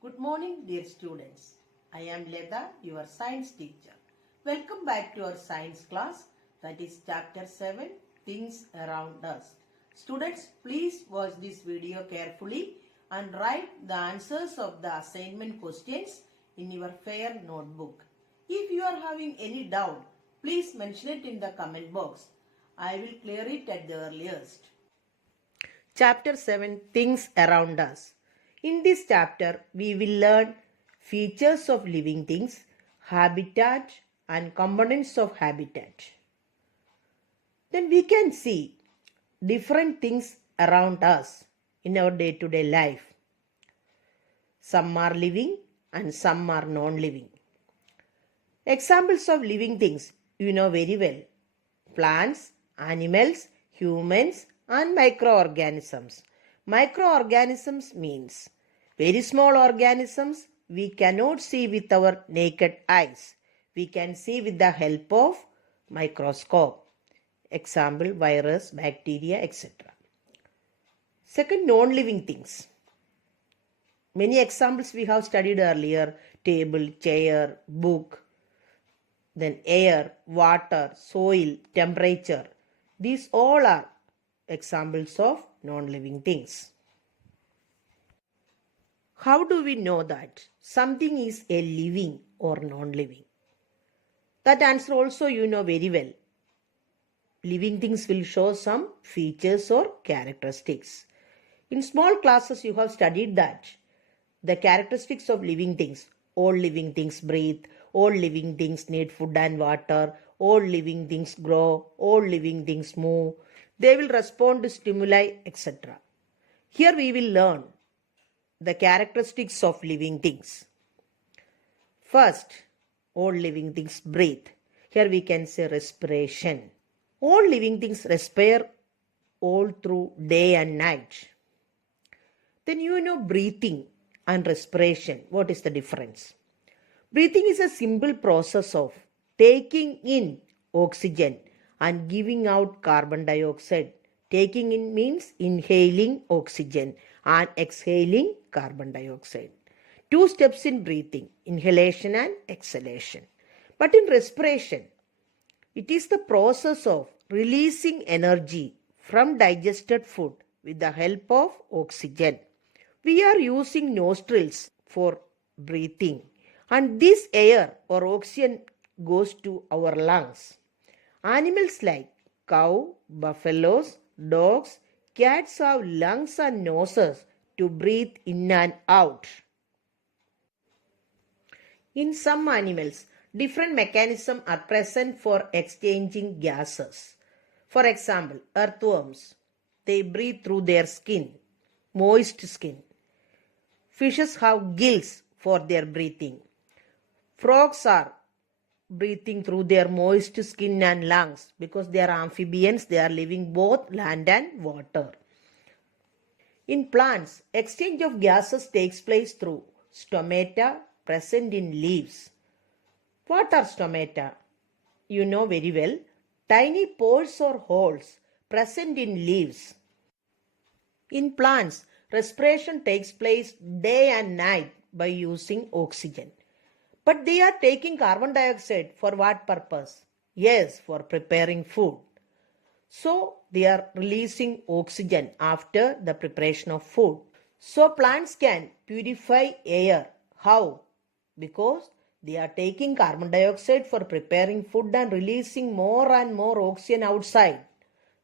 Good morning, dear students. I am Leda, your science teacher. Welcome back to our science class, that is chapter 7, Things Around Us. Students, please watch this video carefully and write the answers of the assignment questions in your fair notebook. If you are having any doubt, please mention it in the comment box. I will clear it at the earliest. Chapter 7, Things Around Us. In this chapter, we will learn features of living things, habitat and components of habitat. Then we can see different things around us in our day-to-day life. Some are living and some are non-living. Examples of living things you know very well. Plants, animals, humans and microorganisms. Microorganisms means very small organisms we cannot see with our naked eyes. We can see with the help of microscope. Example, virus, bacteria, etc. Second, non-living things. Many examples we have studied earlier. Table, chair, book, then air, water, soil, temperature. These all are examples of non-living things. How do we know that something is a living or non-living? That answer also you know very well. Living things will show some features or characteristics. In small classes you have studied that the characteristics of living things. All living things breathe, all living things need food and water, all living things grow, all living things move, they will respond to stimuli, etc. Here we will learn the characteristics of living things. First, all living things breathe. Here we can say respiration. All living things respire all through day and night. Then you know breathing and respiration. What is the difference? Breathing is a simple process of taking in oxygen and giving out carbon dioxide. Taking in means inhaling oxygen and exhaling carbon dioxide. Two steps in breathing, inhalation and exhalation. But in respiration, it is the process of releasing energy from digested food with the help of oxygen. We are using nostrils for breathing, and this air or oxygen goes to our lungs. Animals like cow, buffaloes, dogs, cats have lungs and noses to breathe in and out. In some animals, different mechanisms are present for exchanging gases. For example, earthworms, they breathe through their skin, moist skin. Fishes have gills for their breathing. Frogs are breathing through their moist skin and lungs because they are amphibians, they are living both land and water. In plants, exchange of gases takes place through stomata present in leaves. What are stomata? You know very well. Tiny pores or holes present in leaves. In plants, respiration takes place day and night by using oxygen. But they are taking carbon dioxide for what purpose? Yes, for preparing food. So they are releasing oxygen after the preparation of food. So plants can purify air. How? Because they are taking carbon dioxide for preparing food and releasing more and more oxygen outside.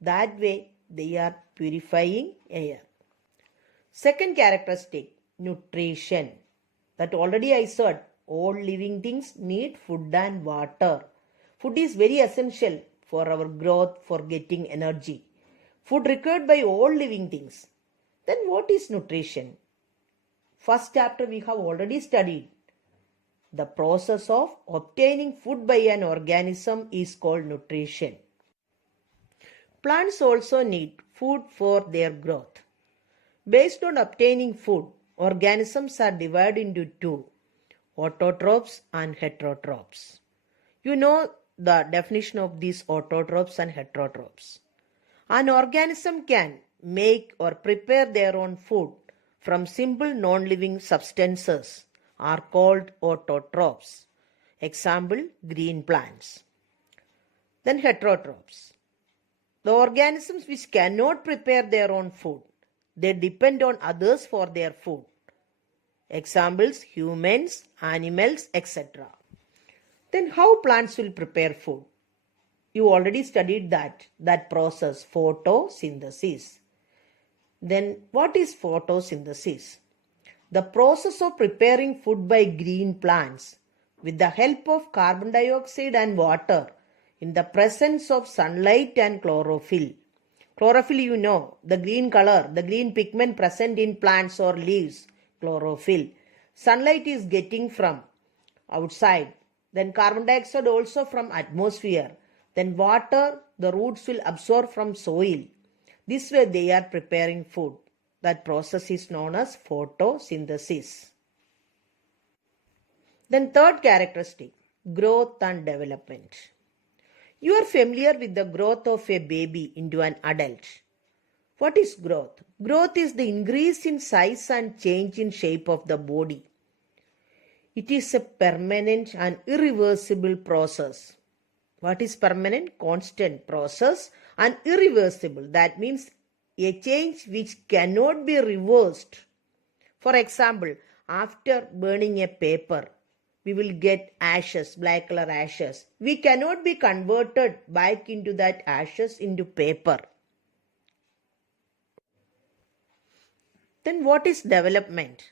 That way they are purifying air. Second characteristic, nutrition. That already I said. All living things need food and water. Food is very essential for our growth, for getting energy. Food required by all living things. Then what is nutrition? First chapter we have already studied. The process of obtaining food by an organism is called nutrition. Plants also need food for their growth. Based on obtaining food, organisms are divided into two. Autotrophs and heterotrophs. You know the definition of these autotrophs and heterotrophs. An organism can make or prepare their own food from simple non-living substances are called autotrophs. Example, green plants. Then heterotrophs. The organisms which cannot prepare their own food. They depend on others for their food. Examples, humans, animals, etc. Then how plants will prepare food? You already studied that process, photosynthesis. Then what is photosynthesis? The process of preparing food by green plants with the help of carbon dioxide and water in the presence of sunlight and chlorophyll. Chlorophyll, you know, the green color, the green pigment present in plants or leaves, chlorophyll. Sunlight is getting from outside. Then carbon dioxide also from atmosphere. Then water, the roots will absorb from soil. This way they are preparing food. That process is known as photosynthesis. Then third characteristic, growth and development. You are familiar with the growth of a baby into an adult. What is growth? Growth is the increase in size and change in shape of the body. It is a permanent and irreversible process. What is permanent? Constant process and irreversible. That means a change which cannot be reversed. For example, after burning a paper, we will get ashes, black color ashes. We cannot be converted back into that ashes into paper. Then what is development?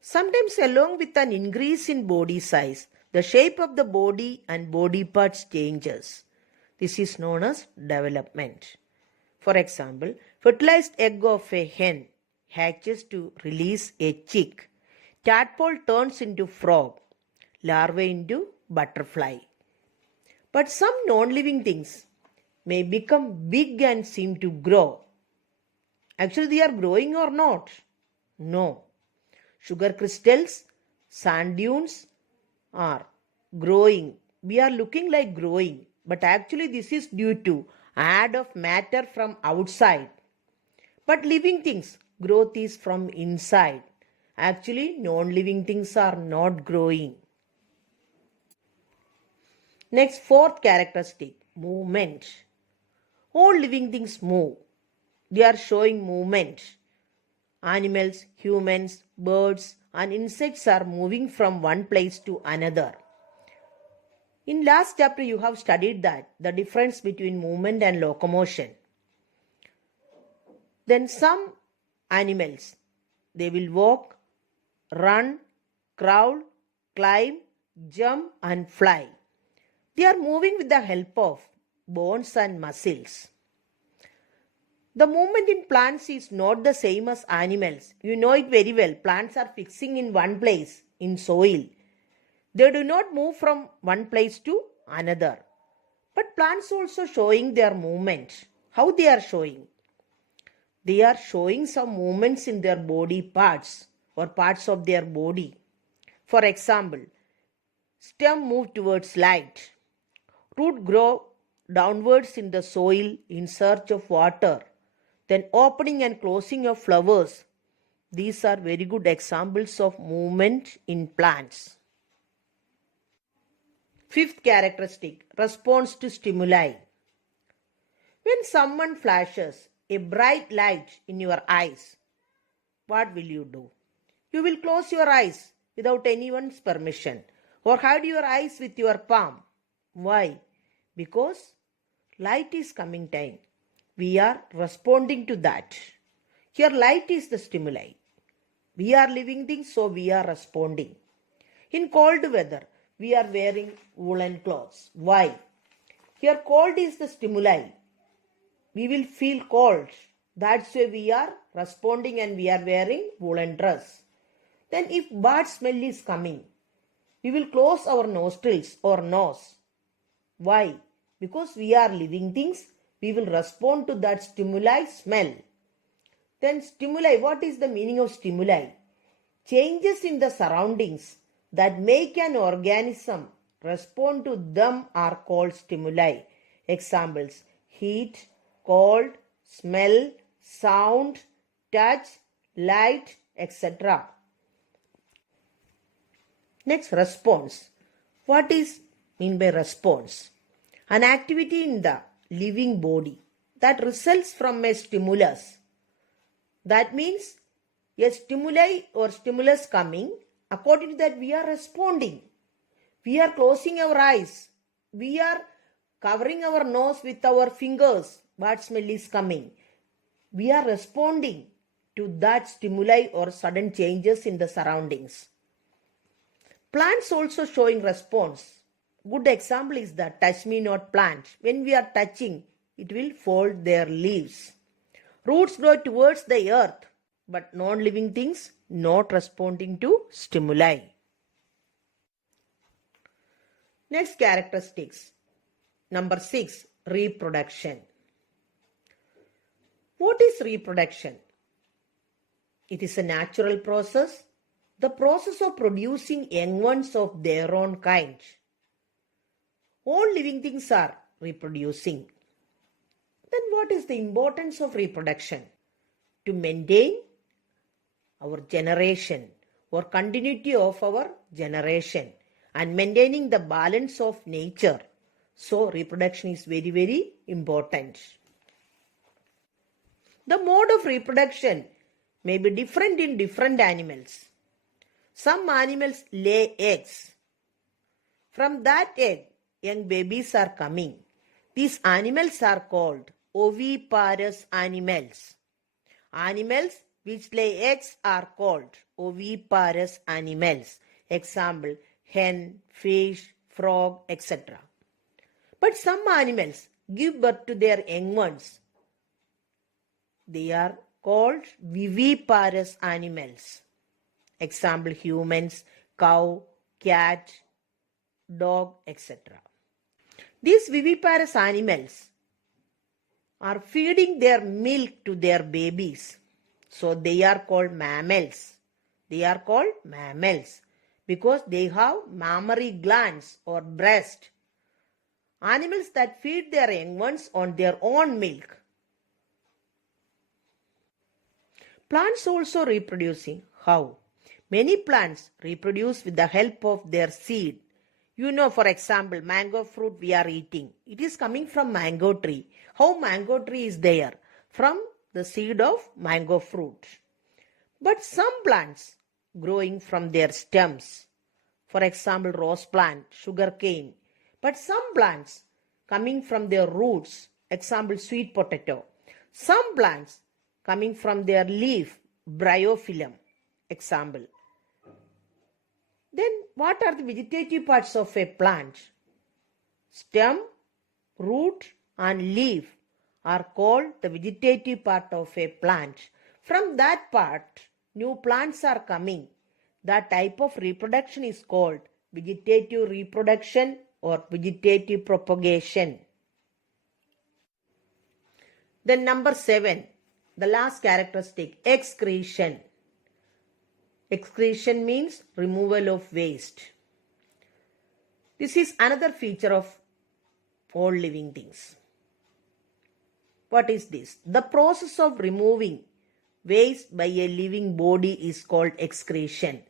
Sometimes along with an increase in body size, the shape of the body and body parts changes. This is known as development. For example, fertilized egg of a hen hatches to release a chick. Tadpole turns into frog. Larvae into butterfly. But some non-living things may become big and seem to grow. Actually, they are growing or not? No. Sugar crystals, sand dunes are growing. We are looking like growing, but actually this is due to add of matter from outside. But living things, growth is from inside. Actually, non-living things are not growing. Next, fourth characteristic, movement. All living things move. They are showing movement. Animals, humans, birds and insects are moving from one place to another. In last chapter, you have studied that, the difference between movement and locomotion. Then some animals, they will walk, run, crawl, climb, jump and fly. They are moving with the help of bones and muscles. The movement in plants is not the same as animals. You know it very well. Plants are fixing in one place, in soil. They do not move from one place to another. But plants also showing their movement. How they are showing? They are showing some movements in their body parts or parts of their body. For example, stem move towards light. Root grow downwards in the soil in search of water. Then opening and closing of flowers. These are very good examples of movement in plants. Fifth characteristic, response to stimuli. When someone flashes a bright light in your eyes, what will you do? You will close your eyes without anyone's permission or hide your eyes with your palm. Why? Because light is coming time. We are responding to that. Here light is the stimuli. We are living things, so we are responding. In cold weather, we are wearing woolen clothes. Why? Here cold is the stimuli. We will feel cold. That's why we are responding and we are wearing woolen dress. Then if bad smell is coming, we will close our nostrils or nose. Why? Because we are living things, we will respond to that stimuli smell. Then stimuli, what is the meaning of stimuli? Changes in the surroundings that make an organism respond to them are called stimuli. Examples, heat, cold, smell, sound, touch, light, etc. Next, response. What is mean by response? An activity in the living body that results from a stimulus. That means a stimuli or stimulus coming, according to that we are responding. We are closing our eyes. We are covering our nose with our fingers. What smell is coming? We are responding to that stimuli or sudden changes in the surroundings. Plants also showing response. Good example is the touch me not plant. When we are touching, it will fold their leaves. Roots grow towards the earth, but non-living things not responding to stimuli. Next characteristics. Number 6, reproduction. What is reproduction? It is a natural process, the process of producing young ones of their own kind. All living things are reproducing. Then what is the importance of reproduction? To maintain our generation or continuity of our generation and maintaining the balance of nature. So reproduction is very, very important. The mode of reproduction may be different in different animals. Some animals lay eggs. From that egg, young babies are coming. These animals are called oviparous animals. Animals which lay eggs are called oviparous animals. Example, hen, fish, frog, etc. But some animals give birth to their young ones. They are called viviparous animals. Example, humans, cow, cat, dog, etc. These viviparous animals are feeding their milk to their babies. So they are called mammals. They are called mammals because they have mammary glands or breast. Animals that feed their young ones on their own milk. Plants also reproducing. How? Many plants reproduce with the help of their seed. You know, for example, mango fruit we are eating. It is coming from mango tree. How mango tree is there? From the seed of mango fruit. But some plants growing from their stems. For example, rose plant, sugar cane. But some plants coming from their roots. Example, sweet potato. Some plants coming from their leaf, bryophyllum. Example. Then what are the vegetative parts of a plant? Stem, root and leaf are called the vegetative part of a plant. From that part, new plants are coming. That type of reproduction is called vegetative reproduction or vegetative propagation. Then number 7, the last characteristic, excretion. Excretion means removal of waste. This is another feature of all living things. What is this? The process of removing waste by a living body is called excretion.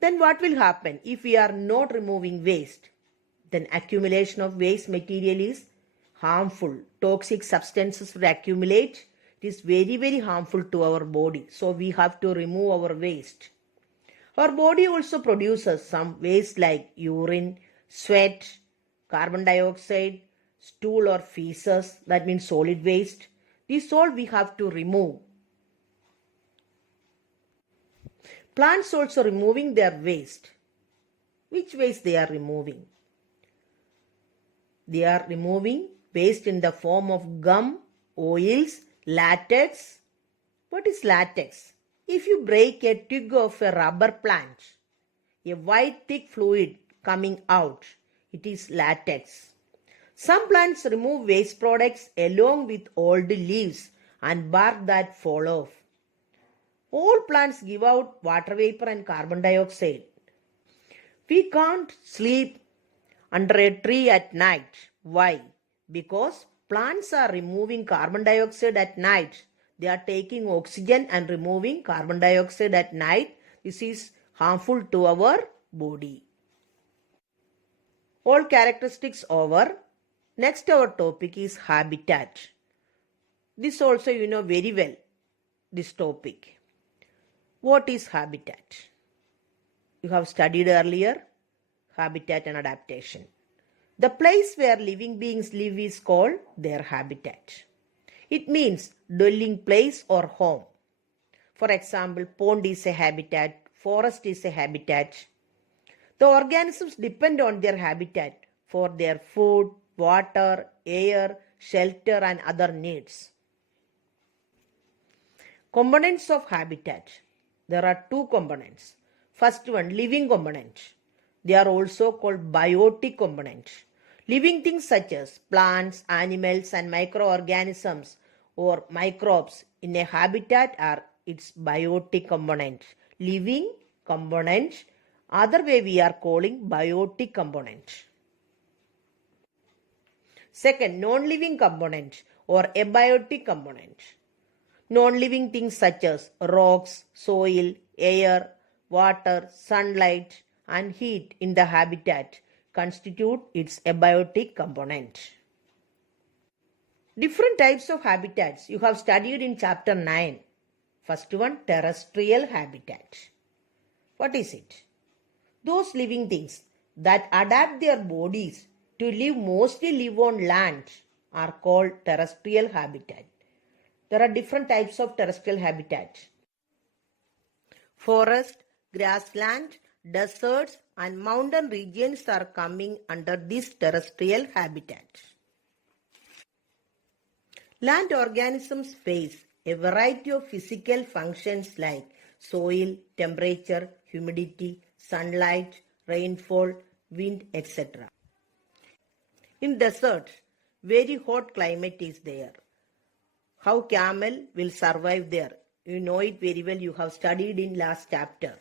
Then what will happen if we are not removing waste? Then accumulation of waste material is harmful. Toxic substances will accumulate. It is very, very harmful to our body. So we have to remove our waste. Our body also produces some waste like urine, sweat, carbon dioxide, stool or feces, that means solid waste. These all we have to remove. Plants also removing their waste. Which waste they are removing? They are removing waste in the form of gum, oils, latex. What is latex? If you break a twig of a rubber plant, a white thick fluid coming out, it is latex. Some plants remove waste products along with old leaves and bark that fall off. All plants give out water vapor and carbon dioxide. We can't sleep under a tree at night. Why? Because plants are removing carbon dioxide at night. They are taking oxygen and removing carbon dioxide at night. This is harmful to our body. All characteristics over. Next our topic is habitat. This also you know very well, this topic. What is habitat? You have studied earlier, habitat and adaptation. The place where living beings live is called their habitat. It means dwelling place or home. For example, pond is a habitat, forest is a habitat. The organisms depend on their habitat for their food, water, air, shelter and other needs. Components of habitat. There are two components. First one, living component. They are also called biotic component. Living things such as plants, animals and microorganisms or microbes in a habitat are its biotic component. Living component. Other way we are calling biotic component. Second, non-living component or abiotic component. Non-living things such as rocks, soil, air, water, sunlight and heat in the habitat constitute its abiotic component. Different types of habitats you have studied in chapter 9. First one, terrestrial habitat. What is it? Those living things that adapt their bodies to mostly live on land are called terrestrial habitat. There are different types of terrestrial habitat. Forest, grassland, deserts and mountain regions are coming under this terrestrial habitat. Land organisms face a variety of physical functions like soil, temperature, humidity, sunlight, rainfall, wind, etc. In deserts, very hot climate is there. How camel will survive there? You know it very well, you have studied in last chapter.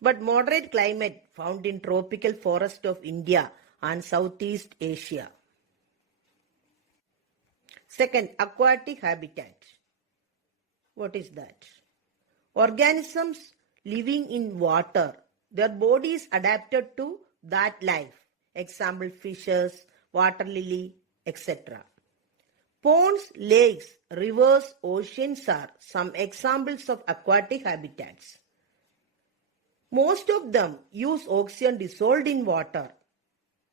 But moderate climate found in tropical forest of India and Southeast Asia. Second, aquatic habitat. What is that? Organisms living in water. Their body is adapted to that life. Example, fishes, water lily, etc. Ponds, lakes, rivers, oceans are some examples of aquatic habitats. Most of them use oxygen dissolved in water.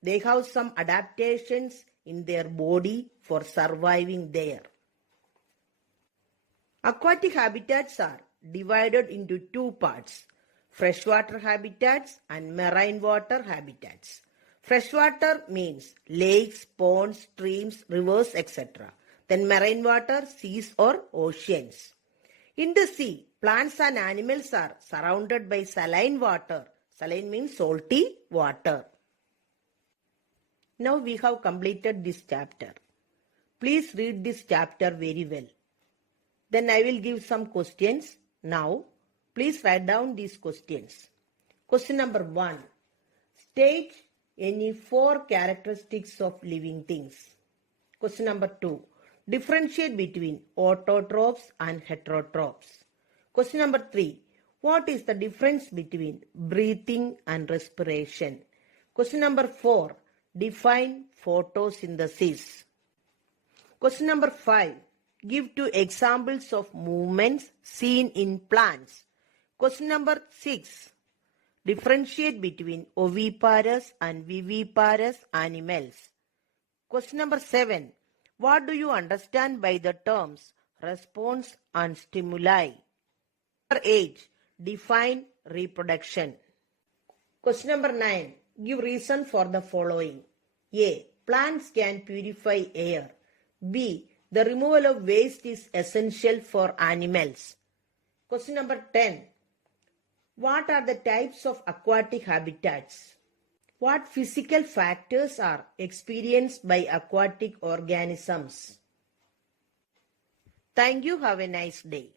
They have some adaptations in their body for surviving there. Aquatic habitats are divided into two parts, freshwater habitats and marine water habitats. Freshwater means lakes, ponds, streams, rivers, etc. Then marine water, seas or oceans. In the sea, plants and animals are surrounded by saline water. Saline means salty water. Now we have completed this chapter. Please read this chapter very well. Then I will give some questions. Now, please write down these questions. Question number 1. State any 4 characteristics of living things. Question number 2. Differentiate between autotrophs and heterotrophs. Question number 3. What is the difference between breathing and respiration? Question number 4. Define photosynthesis. Question number 5. Give 2 examples of movements seen in plants. Question number 6. Differentiate between oviparous and viviparous animals. Question number 7. What do you understand by the terms response and stimuli? Number 8. Define reproduction. Question number 9. Give reason for the following. A. Plants can purify air. B. The removal of waste is essential for animals. Question number 10. What are the types of aquatic habitats? What physical factors are experienced by aquatic organisms? Thank you. Have a nice day.